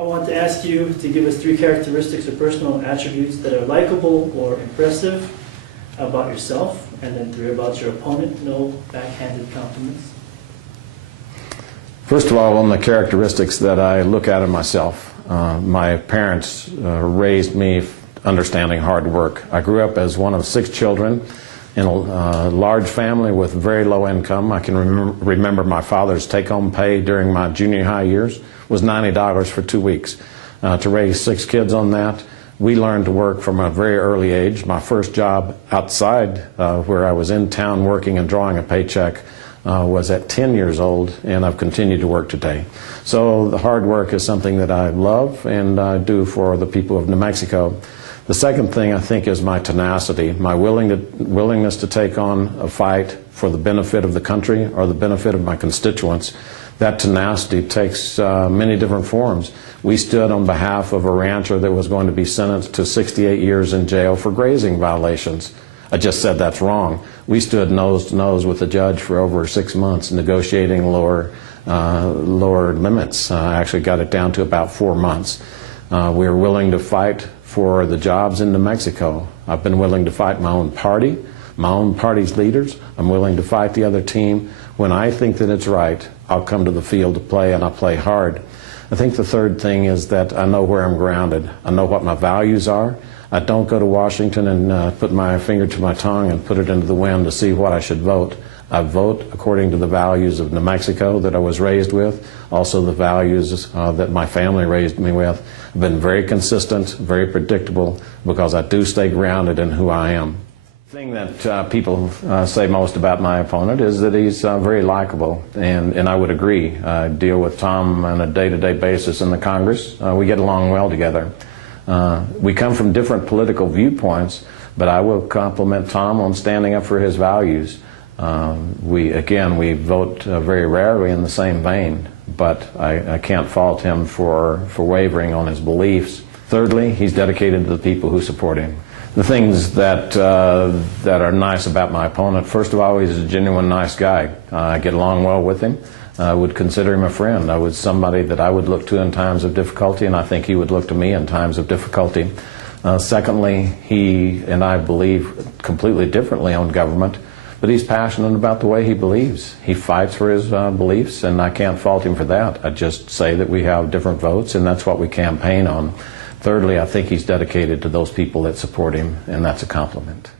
I want to ask you to give us 3 characteristics or personal attributes that are likable or impressive about yourself, and then 3 about your opponent. No backhanded compliments. First of all, on the characteristics that I look at in myself, my parents raised me understanding hard work. I grew up as one of 6 children in a large family with very low income. I can remember my father's take-home pay during my junior high years was $90 for 2 weeks. To raise 6 kids on that, we learned to work from a very early age. My first job outside, where I was in town working and drawing a paycheck, was at 10 years old, and I've continued to work today. So the hard work is something that I love and I do for the people of New Mexico. The second thing, I think, is my tenacity, my willingness to take on a fight for the benefit of the country or the benefit of my constituents. That tenacity takes many different forms. We stood on behalf of a rancher that was going to be sentenced to 68 years in jail for grazing violations. I just said that's wrong. We stood nose to nose with the judge for over 6 months negotiating lower limits. I actually got it down to about 4 months. We were willing to fight for the jobs in New Mexico. I've been willing to fight my own party, my own party's leaders. I'm willing to fight the other team. When I think that it's right, I'll come to the field to play, and I'll play hard. I think the third thing is that I know where I'm grounded. I know what my values are. I don't go to Washington and put my finger to my tongue and put it into the wind to see what I should vote. I vote according to the values of New Mexico that I was raised with, also the values that my family raised me with. I've been very consistent, very predictable, because I do stay grounded in who I am. The thing that people say most about my opponent is that he's very likable, and I would agree. I deal with Tom on a day-to-day basis in the Congress. We get along well together. We come from different political viewpoints, but I will compliment Tom on standing up for his values. We vote very rarely in the same vein, but I can't fault him for wavering on his beliefs. Thirdly, he's dedicated to the people who support him. The things that are nice about my opponent, first of all, he's a genuine nice guy. I get along well with him. I would consider him a friend. I was somebody that I would look to in times of difficulty, and I think he would look to me in times of difficulty. Secondly, he and I believe completely differently on government, but he's passionate about the way he believes. He fights for his beliefs, and I can't fault him for that. I just say that we have different votes, and that's what we campaign on. Thirdly, I think he's dedicated to those people that support him, and that's a compliment.